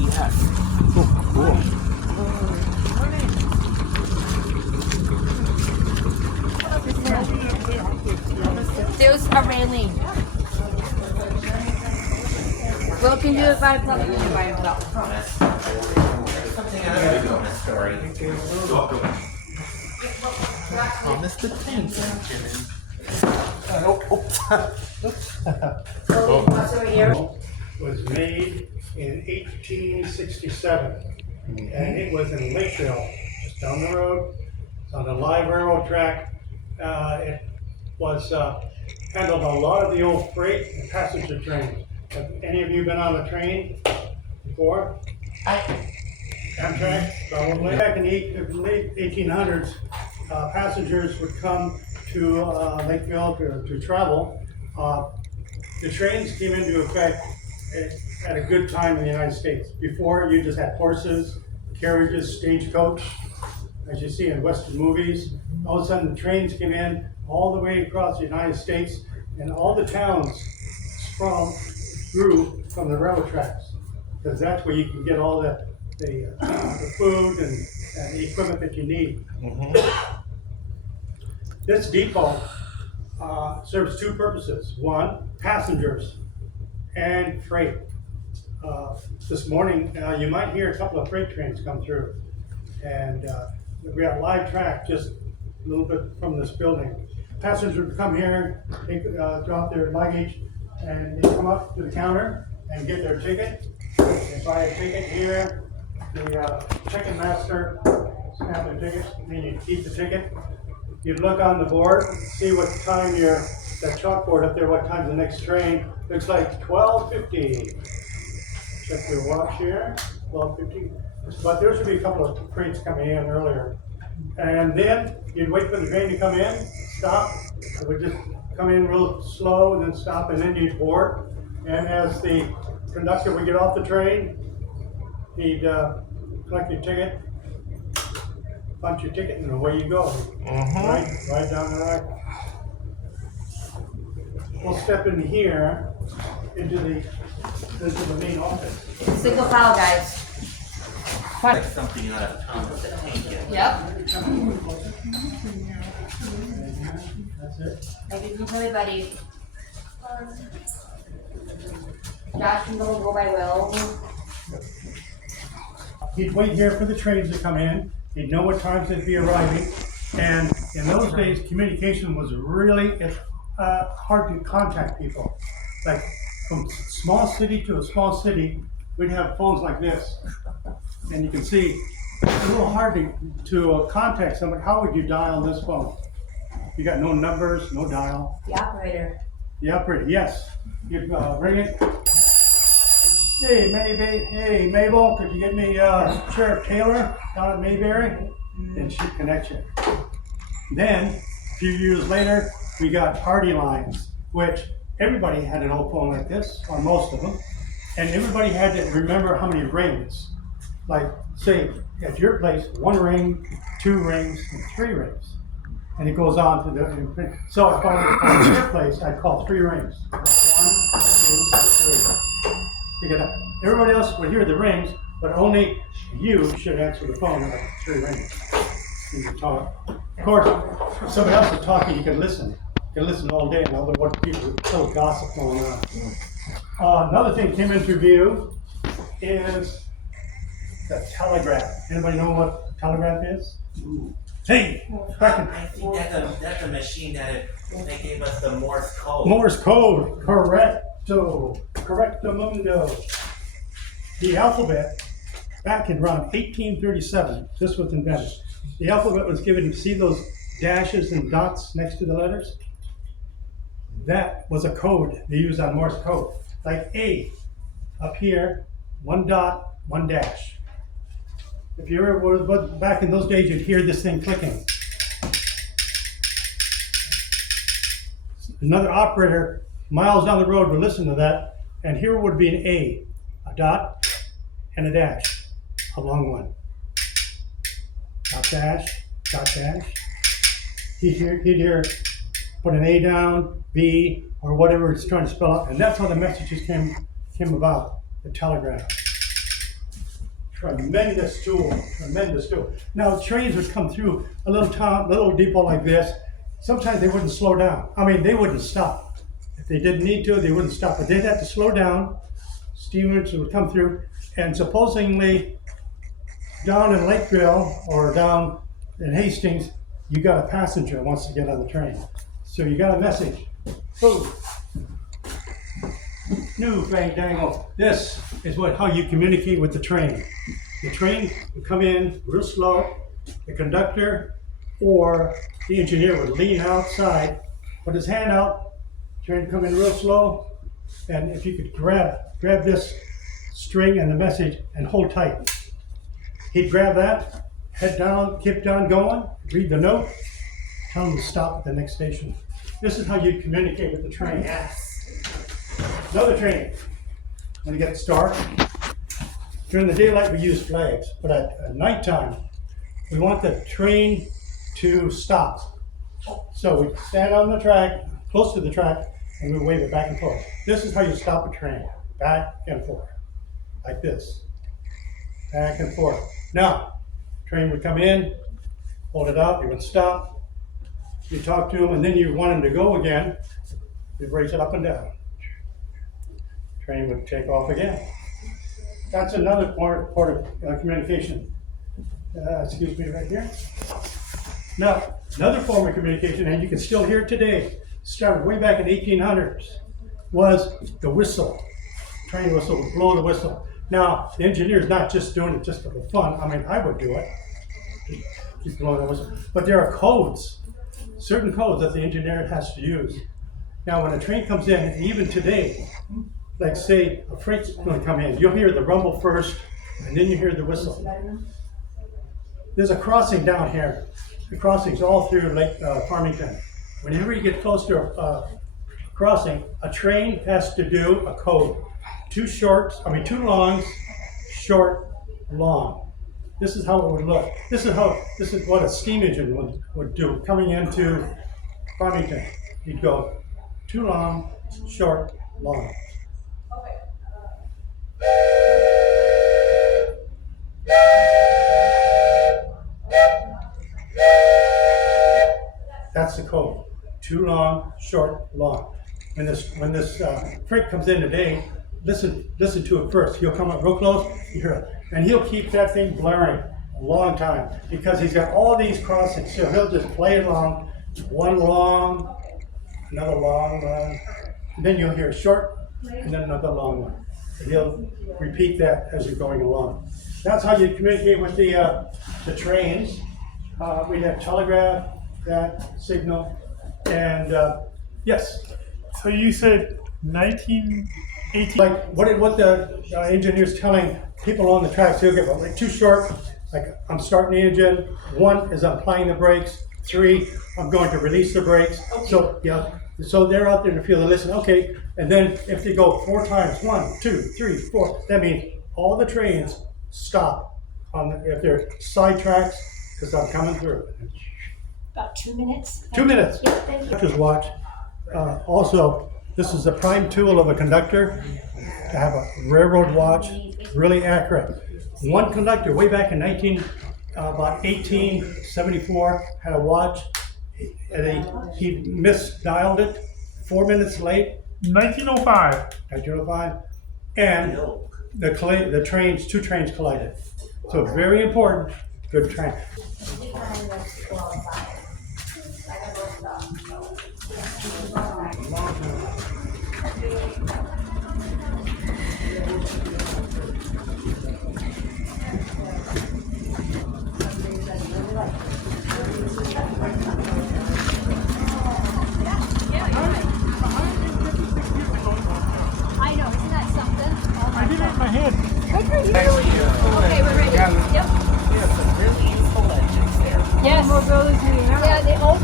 Yes. Oh, cool. Those are raining. Well, can you buy something by himself? Something I don't know this story. Thomas the Tank Engine. Oh, what's over here? Was made in 1867, and it was in Lakeville, just down the road, on the live railroad track. It was handled a lot of the old freight and passenger trains. Have any of you been on a train before? Amtrak, probably. Back in the late 1800s, passengers would come to Lakeville to travel. The trains came into effect at a good time in the United States. Before, you just had horses, carriages, stagecoach, as you see in Western movies. All of a sudden, the trains came in all the way across the United States, and all the towns grew from the railroad tracks, because that's where you can get all the food and the equipment that you need. This depot serves two purposes. One, passengers and freight. This morning, you might hear a couple of freight trains come through. And we got live track just a little bit from this building. Passengers would come here, they drop their luggage, and they come up to the counter and get their ticket. They buy a ticket here. The ticket master stamp the ticket, and then you keep the ticket. You look on the board, see what time that chalkboard up there, what time's the next train. Looks like 12:50. Check your watch here, 12:50. But there should be a couple of freights coming in earlier. And then you'd wait for the train to come in, stop. It would just come in real slow and then stop, and then you'd board. And as the conductor would get off the train, he'd collect your ticket, punch your ticket, and away you go. Right down the rack. We'll step in here into the main office. Single file, guys. Like something out of Thomas the Tank Engine. Yep. That's it. Thank you, everybody. Josh can go by Will. He'd wait here for the trains to come in. He'd know what times they'd be arriving. And in those days, communication was really hard to contact people. Like from small city to a small city, we'd have phones like this. And you can see it's a little hard to contact somebody. How would you dial this phone? You got no numbers, no dial. The operator. The operator, yes. You'd ring it. Hey, Mabel, could you get me Sheriff Taylor down at Mayberry? And she'd connect you. Then, a few years later, we got party lines, which everybody had an old phone like this, or most of them, and everybody had to remember how many rings. Like, say, at your place, 1 ring, 2 rings, and 3 rings. And it goes on to the, so if I were to call your place, I'd call 3 rings. 1, 2, 3. Pick it up. Everybody else would hear the rings, but only you should answer the phone with 3 rings. And you talk. Of course, if somebody else is talking, you can listen. You can listen all day and all the what people still gossip going on. Another thing came into view is the telegraph. Anybody know what telegraph is? Hey, I think that's a machine that they gave us the Morse code. Morse code, correctamundo. The alphabet, back in around 1837, this was invented. The alphabet was given, you see those dashes and dots next to the letters? That was a code they used on Morse code. Like A, up here, 1 dot, 1 dash. If you ever were back in those days, you'd hear this thing clicking. Another operator miles down the road would listen to that, and here would be an A, a dot, and a dash, a long one. Dot dash, dot dash. He'd hear, put an A down, B, or whatever it's trying to spell out, and that's how the messages came about, the telegraph. tremendous tool, tremendous tool. Now, trains would come through a little town, little depot like this. Sometimes they wouldn't slow down. I mean, they wouldn't stop. If they didn't need to, they wouldn't stop. But they'd have to slow down. Steamers would come through, and supposedly down in Lakeville or down in Hastings, you got a passenger who wants to get on the train. So you got a message. Boom. New bang dangle. This is how you communicate with the train. The train would come in real slow. The conductor or the engineer would lean outside, put his hand out, train would come in real slow, and if you could grab this string and the message and hold tight. He'd grab that, head down, keep on going, read the note, tell him to stop at the next station. This is how you communicate with the train. Yes. Another train, when it gets dark, during the daylight we use flags, but at nighttime, we want the train to stop. So we stand on the track, close to the track, and we wave it back and forth. This is how you stop a train, back and forth, like this, back and forth. Now, train would come in, hold it up, it would stop, you talk to him, and then you want him to go again, you raise it up and down. Train would take off again. That's another part of communication. Excuse me, right here. Now, another form of communication, and you can still hear it today, started way back in 1800s, was the whistle. Train whistle would blow the whistle. Now, the engineer's not just doing it just for the fun. I mean, I would do it. Just blowing the whistle. But there are codes, certain codes that the engineer has to use. Now, when a train comes in, even today, like say a freight's going to come in, you'll hear the rumble first, and then you hear the whistle. There's a crossing down here. The crossing's all through Lake Farmington. Whenever you get close to a crossing, a train has to do a code. Two longs, short, long. This is how it would look. This is what a steam engine would do coming into Farmington. You'd go too long, short, long. That's the code. Too long, short, long. When this freight comes in today, listen to it first. He'll come up real close, you hear it, and he'll keep that thing blaring a long time because he's got all these crossings. So he'll just play along, one long, another long one, and then you'll hear a short, and then another long one. And he'll repeat that as you're going along. That's how you communicate with the trains. We have telegraph, that signal, and yes. So you said 1918. Like what the engineer's telling people on the tracks, he'll get like too short, like I'm starting the engine, 1 is I'm applying the brakes, 3, I'm going to release the brakes. Okay. So yeah, so they're out there to feel the listen, okay, and then if they go 4 times, 1, 2, 3, 4, that means all the trains stop if they're side tracks, because I'm coming through. About 2 minutes. 2 minutes. Yeah, thank you. Conductor's watch. Also, this is a prime tool of a conductor to have a railroad watch, really accurate. One conductor way back in about 1874 had a watch, and he misdialed it, 4 minutes late. 1905. 1905, and the trains, 2 trains collided. So very important, good train. I know, isn't that something? I did it in my head. Good for you. Okay, we're ready. Yep. We have some really useful engines there. Yes. More buildings in the Yeah, the old